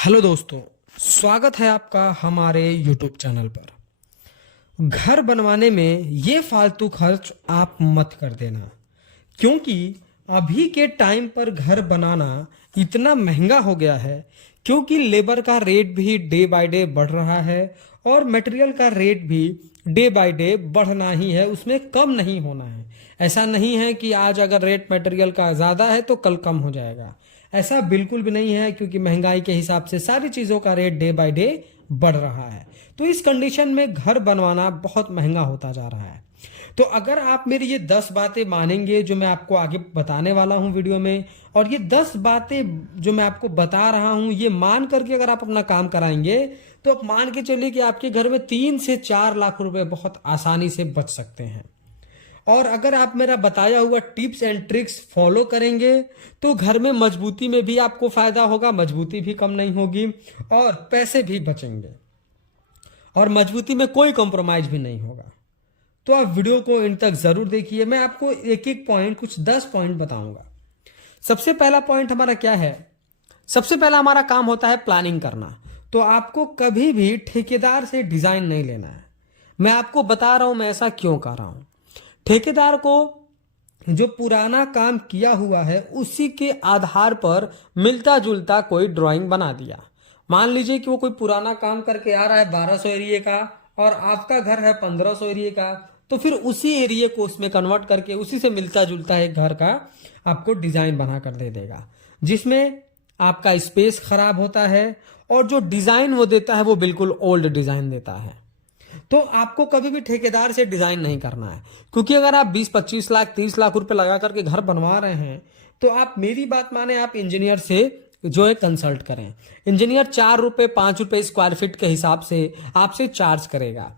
Hello दोस्तों, स्वागत है आपका हमारे YouTube चैनल पर। घर बनवाने में ये फालतू खर्च आप मत कर देना, क्योंकि अभी के टाइम पर घर बनाना इतना महंगा हो गया है। क्योंकि लेबर का रेट भी डे बाय डे बढ़ रहा है और मटेरियल का रेट भी डे बाय डे बढ़ना ही है, उसमें कम नहीं होना है। ऐसा नहीं है कि आज अगर रेट मटेरियल का ज़्यादा है तो कल कम हो जाएगा, ऐसा बिल्कुल भी नहीं है। क्योंकि महंगाई के हिसाब से सारी चीज़ों का रेट डे बाय डे बढ़ रहा है, तो इस कंडीशन में घर बनवाना बहुत महंगा होता जा रहा है। तो अगर आप मेरी ये 10 बातें मानेंगे जो मैं आपको आगे बताने वाला हूँ वीडियो में, और ये 10 बातें जो मैं आपको बता रहा हूँ ये मान करके अगर आप अपना काम कराएंगे, तो आप मान के चलिए कि आपके घर में 3 से 4 लाख रुपए बहुत आसानी से बच सकते हैं। और अगर आप मेरा बताया हुआ टिप्स एंड ट्रिक्स फॉलो करेंगे तो घर में मजबूती में भी आपको फायदा होगा, मजबूती भी कम नहीं होगी और पैसे भी बचेंगे, और मजबूती में कोई कॉम्प्रोमाइज भी नहीं होगा। तो आप वीडियो को इन तक जरूर देखिए। मैं आपको एक एक पॉइंट, कुछ 10 पॉइंट बताऊंगा। सबसे पहला पॉइंट हमारा क्या है? सबसे पहला हमारा काम होता है प्लानिंग करना। तो आपको कभी भी ठेकेदार से डिजाइन नहीं लेना है। मैं आपको बता रहा हूं मैं ऐसा क्यों कर रहा हूं। ठेकेदार को जो पुराना काम किया हुआ है उसी के आधार पर मिलता जुलता कोई ड्राइंग बना दिया। मान लीजिए कि वो कोई पुराना काम करके आ रहा है 1200 एरिया का और आपका घर है 1500 एरिया का, तो फिर उसी एरिया को उसमें कन्वर्ट करके उसी से मिलता जुलता एक घर का आपको डिजाइन बना कर दे देगा, जिसमें आपका स्पेस खराब होता है और जो डिजाइन वो देता है वो बिल्कुल ओल्ड डिजाइन देता है। तो आपको कभी भी ठेकेदार से डिजाइन नहीं करना है, क्योंकि अगर आप 20-25 लाख 30 लाख रुपए लगा करके घर बनवा रहे हैं तो आप मेरी बात माने, आप इंजीनियर से जो है कंसल्ट करें। इंजीनियर 4 रुपए 5 रुपए स्क्वायर फीट के हिसाब से आपसे चार्ज करेगा।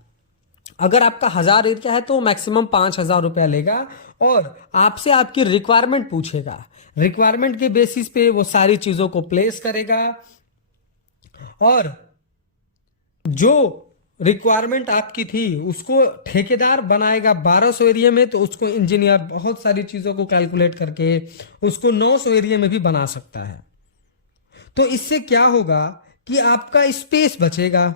अगर आपका 1000 एरिया है तो मैक्सिमम 5000 रुपया लेगा और आपसे आपकी रिक्वायरमेंट पूछेगा। रिक्वायरमेंट के बेसिस पे वो सारी चीजों को प्लेस करेगा, और जो रिक्वायरमेंट आपकी थी उसको ठेकेदार बनाएगा 1200 एरिया में, तो उसको इंजीनियर बहुत सारी चीजों को कैलकुलेट करके उसको 900 एरिया में भी बना सकता है। तो इससे क्या होगा कि आपका स्पेस बचेगा।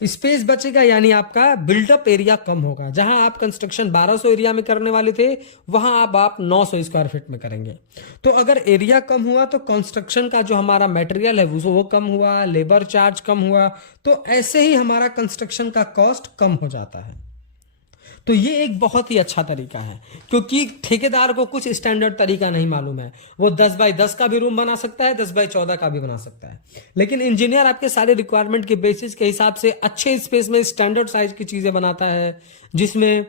स्पेस बचेगा यानी आपका बिल्डअप एरिया कम होगा। जहां आप कंस्ट्रक्शन 1200 एरिया में करने वाले थे वहां आप 900 स्क्वायर फीट में करेंगे। तो अगर एरिया कम हुआ तो कंस्ट्रक्शन का जो हमारा मटेरियल है वो कम हुआ, लेबर चार्ज कम हुआ, तो ऐसे ही हमारा कंस्ट्रक्शन का कॉस्ट कम हो जाता है। तो ये एक बहुत ही अच्छा तरीका है, क्योंकि ठेकेदार को कुछ स्टैंडर्ड तरीका नहीं मालूम है। वो 10 बाय 10 का भी रूम बना सकता है, 10 बाय 14 का भी बना सकता है, लेकिन इंजीनियर आपके सारे रिक्वायरमेंट के बेसिस के हिसाब से अच्छे स्पेस में स्टैंडर्ड साइज की चीजें बनाता है, जिसमें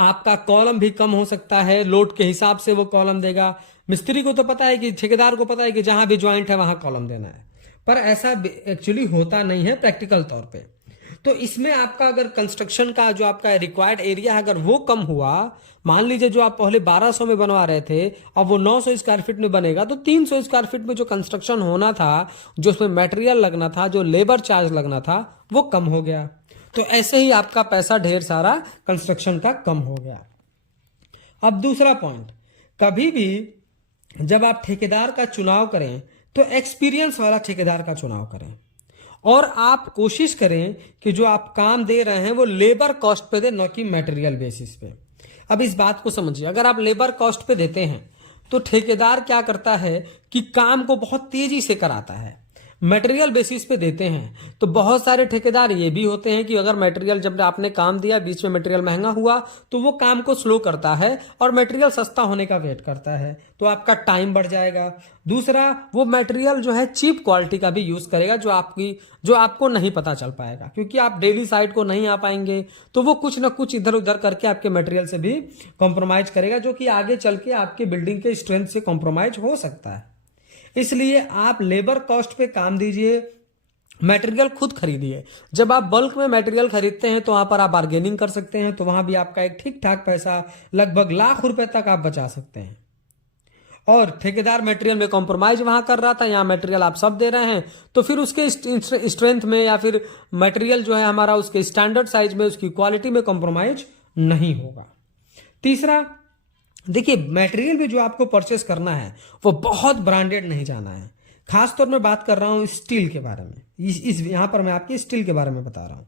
आपका कॉलम भी कम हो सकता है। लोड के हिसाब से वो कॉलम देगा। मिस्त्री को तो पता है कि, ठेकेदार को पता है कि जहां भी ज्वाइंट है वहां कॉलम देना है, पर ऐसा एक्चुअली होता नहीं है प्रैक्टिकल तौर पे। तो इसमें आपका अगर कंस्ट्रक्शन का जो आपका रिक्वायर्ड एरिया है अगर वो कम हुआ, मान लीजिए जो आप पहले 1200 में बनवा रहे थे अब वो 900 स्क्वायर फीट में बनेगा, तो 300 स्क्वायर फीट में जो कंस्ट्रक्शन होना था, जो उसमें मटेरियल लगना था, जो लेबर चार्ज लगना था, वो कम हो गया। तो ऐसे ही आपका पैसा ढेर सारा कंस्ट्रक्शन का कम हो गया। अब दूसरा पॉइंट, कभी भी जब आप ठेकेदार का चुनाव करें तो एक्सपीरियंस वाला ठेकेदार का चुनाव करें, और आप कोशिश करें कि जो आप काम दे रहे हैं वो लेबर कॉस्ट पे दे, न कि मटेरियल बेसिस पे। अब इस बात को समझिए, अगर आप लेबर कॉस्ट पे देते हैं तो ठेकेदार क्या करता है कि काम को बहुत तेजी से कराता है। मटेरियल बेसिस पे देते हैं तो बहुत सारे ठेकेदार ये भी होते हैं कि अगर मटेरियल, जब आपने काम दिया बीच में मटेरियल महंगा हुआ तो वो काम को स्लो करता है और मटेरियल सस्ता होने का वेट करता है, तो आपका टाइम बढ़ जाएगा। दूसरा, वो मटेरियल जो है चीप क्वालिटी का भी यूज करेगा, जो आपको नहीं पता चल पाएगा, क्योंकि आप डेली साइट को नहीं आ पाएंगे, तो वो कुछ ना कुछ इधर उधर करके आपके मटेरियल से भी कॉम्प्रोमाइज करेगा, जो कि आगे चल के आपके बिल्डिंग के स्ट्रेंथ से कॉम्प्रोमाइज हो सकता है। इसलिए आप लेबर कॉस्ट पे काम दीजिए, मटेरियल खुद खरीदिए। जब आप बल्क में मटेरियल खरीदते हैं तो वहां पर आप बार्गेनिंग कर सकते हैं, तो वहां भी आपका एक ठीक ठाक पैसा, लगभग लाख रुपए तक आप बचा सकते हैं। और ठेकेदार मटेरियल में कॉम्प्रोमाइज वहां कर रहा था, यहाँ मटेरियल आप सब दे रहे हैं, तो फिर उसके स्ट्रेंथ में या फिर मटेरियल जो है हमारा उसके स्टैंडर्ड साइज में, उसकी क्वालिटी में कॉम्प्रोमाइज नहीं होगा। तीसरा, देखिए मटेरियल भी जो आपको परचेस करना है वो बहुत ब्रांडेड नहीं जाना है। खास तौर में बात कर रहा हूं स्टील के बारे में। इस यहां पर मैं आपके स्टील के बारे में बता रहा हूं।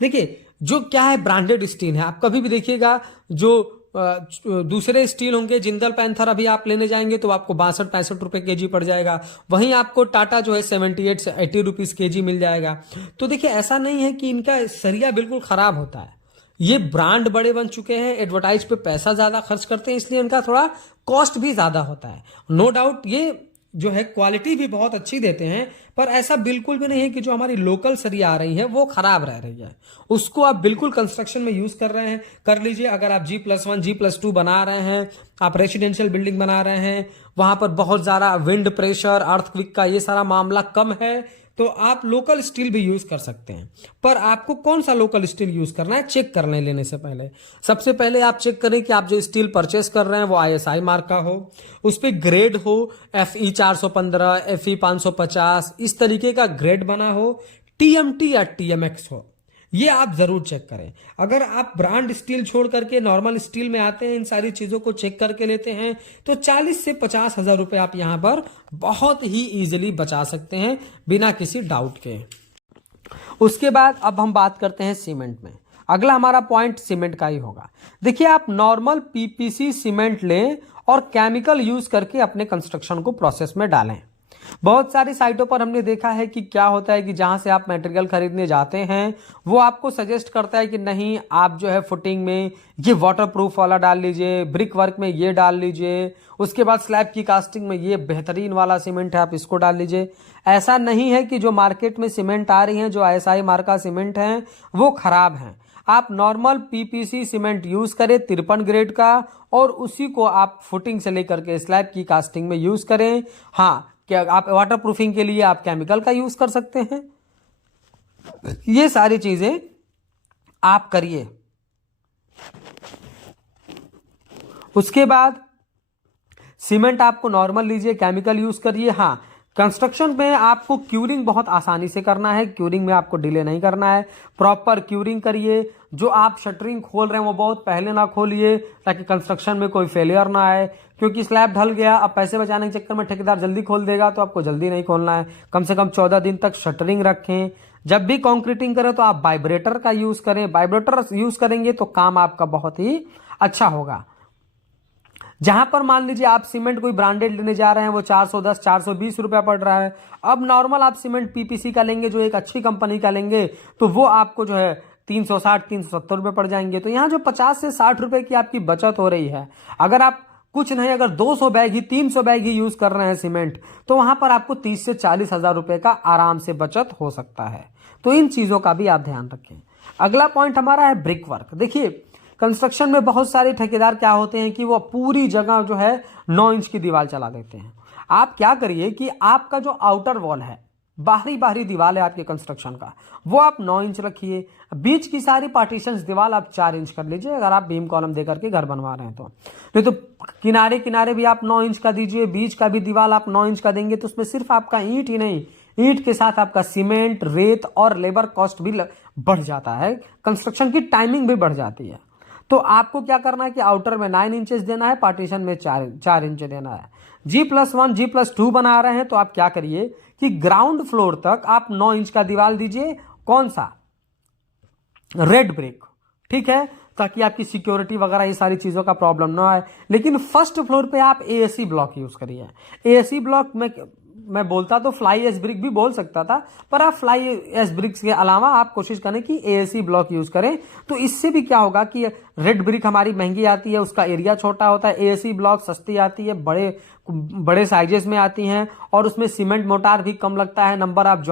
देखिए जो क्या है ब्रांडेड स्टील है, आप कभी भी देखिएगा जो दूसरे स्टील होंगे, जिंदल पैंथर अभी आप लेने जाएंगे तो आपको 62-65 रुपए केजी पड़ जाएगा। वहीं आपको टाटा जो है 78 से 80 रुपीज केजी मिल जाएगा। तो देखिए ऐसा नहीं है कि इनका सरिया बिल्कुल खराब होता है, ये ब्रांड बड़े बन चुके हैं, एडवर्टाइज पे पैसा ज्यादा खर्च करते हैं, इसलिए इनका थोड़ा कॉस्ट भी ज्यादा होता है। नो डाउट ये जो है क्वालिटी भी बहुत अच्छी देते हैं, पर ऐसा बिल्कुल भी नहीं है कि जो हमारी लोकल सरिया आ रही है वो खराब रह रही है। उसको आप बिल्कुल कंस्ट्रक्शन में यूज कर रहे हैं, कर लीजिए। अगर आप G+1 G+2 बना रहे हैं, आप रेसिडेंशियल बिल्डिंग बना रहे हैं, वहां पर बहुत ज्यादा विंड प्रेशर, अर्थक्वेक का ये सारा मामला कम है, तो आप लोकल स्टील भी यूज कर सकते हैं। पर आपको कौन सा लोकल स्टील यूज करना है चेक करने लेने से पहले, सबसे पहले आप चेक करें कि आप जो स्टील परचेस कर रहे हैं वो ISI मार्क का हो, उस पर ग्रेड हो FE 415, FE 550, इस तरीके का ग्रेड बना हो, TMT या TMX हो, ये आप जरूर चेक करें। अगर आप ब्रांड स्टील छोड़ करके नॉर्मल स्टील में आते हैं, इन सारी चीजों को चेक करके लेते हैं, तो 40 से 50 हजार रुपए आप यहां पर बहुत ही इजीली बचा सकते हैं बिना किसी डाउट के। उसके बाद अब हम बात करते हैं सीमेंट में। अगला हमारा पॉइंट सीमेंट का ही होगा। देखिए आप नॉर्मल PPC सीमेंट लें और केमिकल यूज करके अपने कंस्ट्रक्शन को प्रोसेस में डालें। बहुत सारी साइटों पर हमने देखा है कि क्या होता है कि जहां से आप मटेरियल खरीदने जाते हैं वो आपको सजेस्ट करता है कि नहीं आप जो है फुटिंग में ये वाटरप्रूफ वाला डाल लीजिए, ब्रिक वर्क में ये डाल लीजिए, उसके बाद स्लैब की कास्टिंग में ये बेहतरीन वाला सीमेंट है आप इसको डाल लीजिए। ऐसा नहीं है कि जो मार्केट में सीमेंट आ रही है, जो ISI मार्क का सीमेंट है वो खराब है। आप नॉर्मल PPC सीमेंट यूज करें 53 ग्रेड का, और उसी को आप फुटिंग से लेकर के स्लैब की कास्टिंग में यूज करें। हाँ, क्या आप वाटर प्रूफिंग के लिए आप केमिकल का यूज कर सकते हैं। ये सारी चीजें आप करिए। उसके बाद सीमेंट आपको नॉर्मल लीजिए, केमिकल यूज करिए। हाँ, कंस्ट्रक्शन में आपको क्यूरिंग बहुत आसानी से करना है, क्यूरिंग में आपको डिले नहीं करना है, प्रॉपर क्यूरिंग करिए। जो आप शटरिंग खोल रहे हैं वो बहुत पहले ना खोलिए ताकि कंस्ट्रक्शन में कोई फेलियर ना आए, क्योंकि स्लैब ढल गया, अब पैसे बचाने के चक्कर में ठेकेदार जल्दी खोल देगा, तो आपको जल्दी नहीं खोलना है। कम से कम 14 दिन तक शटरिंग रखें। जब भी कॉन्क्रीटिंग करें तो आप वाइब्रेटर का यूज करें, वाइब्रेटर यूज करेंगे तो काम आपका बहुत ही अच्छा होगा। जहां पर मान लीजिए आप सीमेंट कोई ब्रांडेड लेने जा रहे हैं वो 410 420 रुपया पड़ रहा है, अब नॉर्मल आप सीमेंट PPC का लेंगे जो एक अच्छी कंपनी का लेंगे तो वो आपको जो है 360 370 रुपये पड़ जाएंगे। तो यहाँ जो 50 से 60 रुपए की आपकी बचत हो रही है, अगर आप कुछ नहीं अगर 200 बैग ही 300 बैग ही यूज कर रहे हैं सीमेंट, तो वहां पर आपको 30 से 40 हजार रुपए का आराम से बचत हो सकता है। तो इन चीजों का भी आप ध्यान रखें। अगला पॉइंट हमारा है ब्रिक वर्क। देखिए कंस्ट्रक्शन में बहुत सारे ठेकेदार क्या होते हैं कि वो पूरी जगह जो है 9 इंच की दीवार चला देते हैं। आप क्या करिए कि आपका जो आउटर वॉल है, बाहरी दीवार है आपके कंस्ट्रक्शन का, वो आप 9 इंच रखिए। बीच की सारी पार्टीशंस दीवार आप 4 इंच कर लीजिए, अगर आप बीम कॉलम देकर के घर बनवा रहे हैं तो। नहीं तो किनारे भी आप 9 इंच का दीजिए, बीच का भी दीवार आप 9 इंच का देंगे तो उसमें सिर्फ आपका ईंट ही नहीं, ईंट के साथ आपका सीमेंट, रेत और लेबर कॉस्ट भी बढ़ जाता है, कंस्ट्रक्शन की टाइमिंग भी बढ़ जाती है। तो आपको क्या करना है कि आउटर में 9 इंचेस देना है, पार्टीशन में 4 इंच देना है। G+1 G+2 बना रहे हैं तो आप क्या करिए कि ग्राउंड फ्लोर तक आप 9 इंच का दीवार दीजिए। कौन सा? रेड ब्रिक, ठीक है, ताकि आपकी सिक्योरिटी वगैरह ये सारी चीजों का प्रॉब्लम ना आए। लेकिन फर्स्ट फ्लोर पे आप AAC ब्लॉक यूज करिए। AAC ब्लॉक में मैं बोलता तो फ्लाई एस ब्रिक भी बोल सकता था, पर आप फ्लाई एस ब्रिक्स के अलावा आप कोशिश करें कि AAC ब्लॉक यूज करें। तो इससे भी क्या होगा कि रेड ब्रिक हमारी महंगी आती है, उसका एरिया छोटा होता है, AAC ब्लॉक सस्ती आती है, बड़े साइजेस में आती हैं, और उसमें सीमेंट मोटार भी कम लगता है, नंबर ऑफ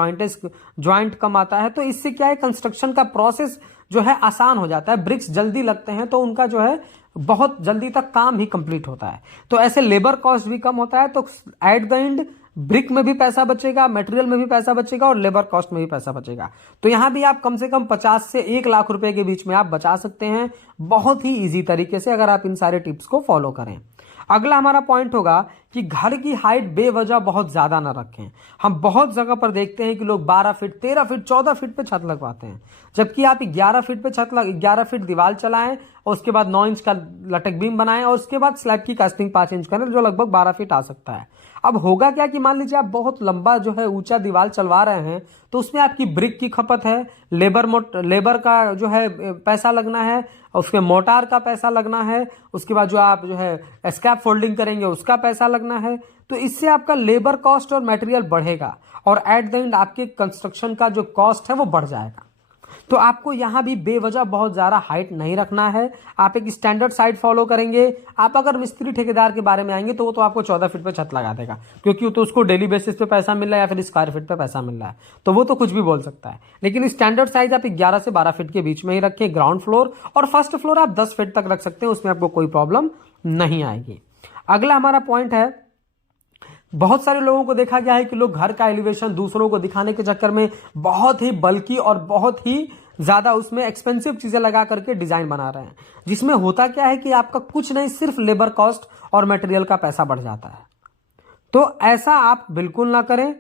ज्वाइंट कम आता है। तो इससे क्या है कंस्ट्रक्शन का प्रोसेस जो है आसान हो जाता है, ब्रिक्स जल्दी लगते हैं, तो उनका जो है बहुत जल्दी तक काम ही कंप्लीट होता है। तो ऐसे लेबर कॉस्ट भी कम होता है। तो एट द एंड ब्रिक में भी पैसा बचेगा, मटेरियल में भी पैसा बचेगा और लेबर कॉस्ट में भी पैसा बचेगा। तो यहां भी आप कम से कम 50 से 1 लाख रुपए के बीच में आप बचा सकते हैं, बहुत ही इजी तरीके से, अगर आप इन सारे टिप्स को फॉलो करें। अगला हमारा पॉइंट होगा कि घर की हाइट बेवजह बहुत ज़्यादा ना रखें। हम बहुत जगह पर देखते हैं कि लोग 12 फीट, 13 फीट, 14 फीट पे छत लगवाते हैं, जबकि आप 11 फीट पे 11 फीट दीवार चलाएं और उसके बाद 9 इंच का लटक बीम बनाएं और उसके बाद स्लैब की कास्टिंग 5 इंच करें, जो लगभग 12 फीट आ सकता है। अब होगा क्या कि मान लीजिए आप बहुत लंबा जो है ऊंचा दीवार चलवा रहे हैं, तो उसमें आपकी ब्रिक की खपत है, लेबर का जो है पैसा लगना है, उसमें मोटार का पैसा लगना है, उसके बाद जो आप जो है स्कैप फोल्डिंग करेंगे उसका पैसा लगना है। तो इससे आपका लेबर कॉस्ट और मटेरियल बढ़ेगा और एट द एंड आपके कंस्ट्रक्शन का जो कॉस्ट है वो बढ़ जाएगा। तो आपको यहां भी बेवजह बहुत ज्यादा हाइट नहीं रखना है। आप एक स्टैंडर्ड साइड फॉलो करेंगे। आप अगर मिस्त्री ठेकेदार के बारे में आएंगे तो वो तो आपको 14 फीट पे छत लगा देगा, क्योंकि वो तो उसको डेली बेसिस पे पैसा मिल रहा है या फिर स्क्वायर फीट पे पैसा मिल रहा है, तो वो तो कुछ भी बोल सकता है। लेकिन स्टैंडर्ड साइज आप 11 से 12 फीट के बीच में ही रखें। ग्राउंड फ्लोर और फर्स्ट फ्लोर आप 10 फीट तक रख सकते हैं, उसमें आपको कोई प्रॉब्लम नहीं आएगी। अगला हमारा पॉइंट है, बहुत सारे लोगों को देखा गया है कि लोग घर का एलिवेशन दूसरों को दिखाने के चक्कर में बहुत ही बल्कि और बहुत ही ज्यादा उसमें एक्सपेंसिव चीजें लगा करके डिजाइन बना रहे हैं, जिसमें होता क्या है कि आपका कुछ नहीं, सिर्फ लेबर कॉस्ट और मटेरियल का पैसा बढ़ जाता है। तो ऐसा आप बिल्कुल ना करें।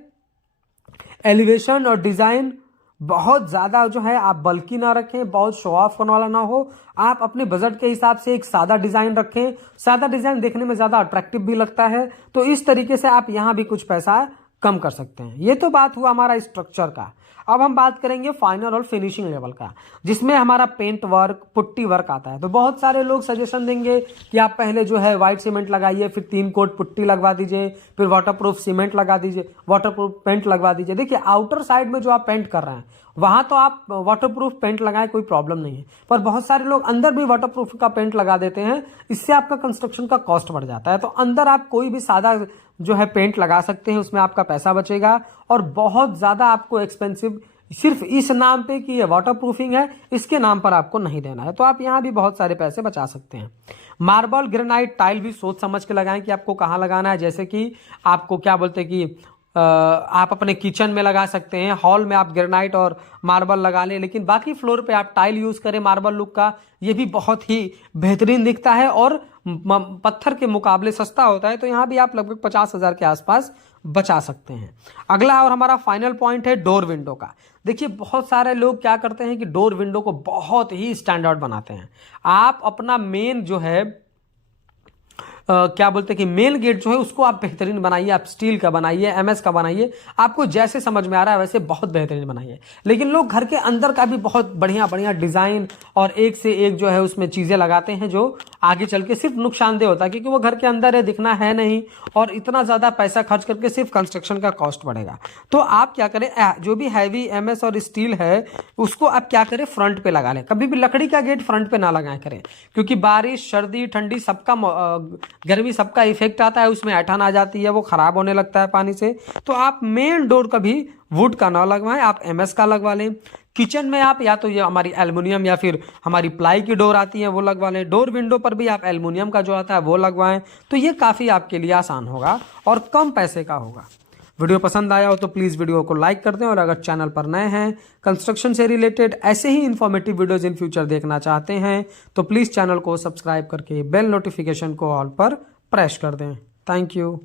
एलिवेशन और डिजाइन बहुत ज्यादा जो है आप बल्कि ना रखें, बहुत शो ऑफ करने वाला ना हो। आप अपने बजट के हिसाब से एक सादा डिजाइन रखें। सादा डिजाइन देखने में ज्यादा अट्रैक्टिव भी लगता है, तो इस तरीके से आप यहां भी कुछ पैसा कम कर सकते हैं। ये तो बात हुआ हमारा स्ट्रक्चर का। अब हम बात करेंगे फाइनल और फिनिशिंग लेवल का, जिसमें हमारा पेंट वर्क, पुट्टी वर्क आता है। तो बहुत सारे लोग सजेशन देंगे कि आप पहले जो है व्हाइट सीमेंट लगाइए, फिर 3 कोट पुट्टी लगवा दीजिए, फिर वाटरप्रूफ सीमेंट लगा दीजिए, वाटरप्रूफ पेंट लगवा दीजिए। देखिए, आउटर साइड में जो आप पेंट कर रहे हैं वहां तो आप वाटरप्रूफ पेंट लगाएं, कोई प्रॉब्लम नहीं है, पर बहुत सारे लोग अंदर भी वाटरप्रूफ का पेंट लगा देते हैं। इससे आपका कंस्ट्रक्शन का कॉस्ट बढ़ जाता है। तो अंदर आप कोई भी सादा जो है पेंट लगा सकते हैं, उसमें आपका पैसा बचेगा और बहुत ज्यादा आपको एक्सपेंसिव सिर्फ इस नाम पे कि ये वाटर प्रूफिंग है, इसके नाम पर आपको नहीं देना है। तो आप यहां भी बहुत सारे पैसे बचा सकते हैं। मार्बल, ग्रेनाइट, टाइल भी सोच समझ के लगाएं कि आपको कहां लगाना है। जैसे कि आपको क्या बोलते हैं कि आप अपने किचन में लगा सकते हैं, हॉल में आप ग्रेनाइट और मार्बल लगा लें, लेकिन बाकी फ्लोर पे आप टाइल यूज करें मार्बल लुक का। ये भी बहुत ही बेहतरीन दिखता है और पत्थर के मुकाबले सस्ता होता है। तो यहाँ भी आप लगभग 50,000 के आसपास बचा सकते हैं। अगला और हमारा फाइनल पॉइंट है डोर विंडो का। देखिए, बहुत सारे लोग क्या करते हैं कि डोर विंडो को बहुत ही स्टैंडर्ड बनाते हैं। आप अपना मेन जो है क्या बोलते हैं कि मेन गेट जो है उसको आप बेहतरीन बनाइए, आप स्टील का बनाइए, एमएस का बनाइए, आपको जैसे समझ में आ रहा है वैसे बहुत बेहतरीन बनाइए। लेकिन लोग घर के अंदर का भी बहुत बढ़िया बढ़िया डिजाइन और एक से एक जो है उसमें चीजें लगाते हैं, जो आगे चल के सिर्फ नुकसानदेह होता है, क्योंकि वो घर के अंदर है, दिखना है नहीं, और इतना ज्यादा पैसा खर्च करके सिर्फ कंस्ट्रक्शन का कॉस्ट बढ़ेगा। तो आप क्या करें, जो भी हैवी एमएस और स्टील है उसको आप क्या करें, फ्रंट पे लगा लें। कभी भी लकड़ी का गेट फ्रंट पे ना लगाएं करें, क्योंकि बारिश, सर्दी, ठंडी सबका, गर्मी सबका इफेक्ट आता है, उसमें ऐंठन आ जाती है, वो खराब होने लगता है पानी से। तो आप मेन डोर कभी वुड का ना लगवाएं, आप एमएस का लगवा लें। किचन में आप या तो ये हमारी एल्युमिनियम या फिर हमारी प्लाई की डोर आती है वो लगवा लें। डोर विंडो पर भी आप एल्युमिनियम का जो आता है वो लगवाएं। तो ये काफ़ी आपके लिए आसान होगा और कम पैसे का होगा। वीडियो पसंद आया हो तो प्लीज़ वीडियो को लाइक कर दें, और अगर चैनल पर नए हैं, कंस्ट्रक्शन से रिलेटेड ऐसे ही इन्फॉर्मेटिव वीडियोज़ इन फ्यूचर देखना चाहते हैं तो प्लीज़ चैनल को सब्सक्राइब करके बेल नोटिफिकेशन को ऑल पर प्रेस कर दें। Thank you.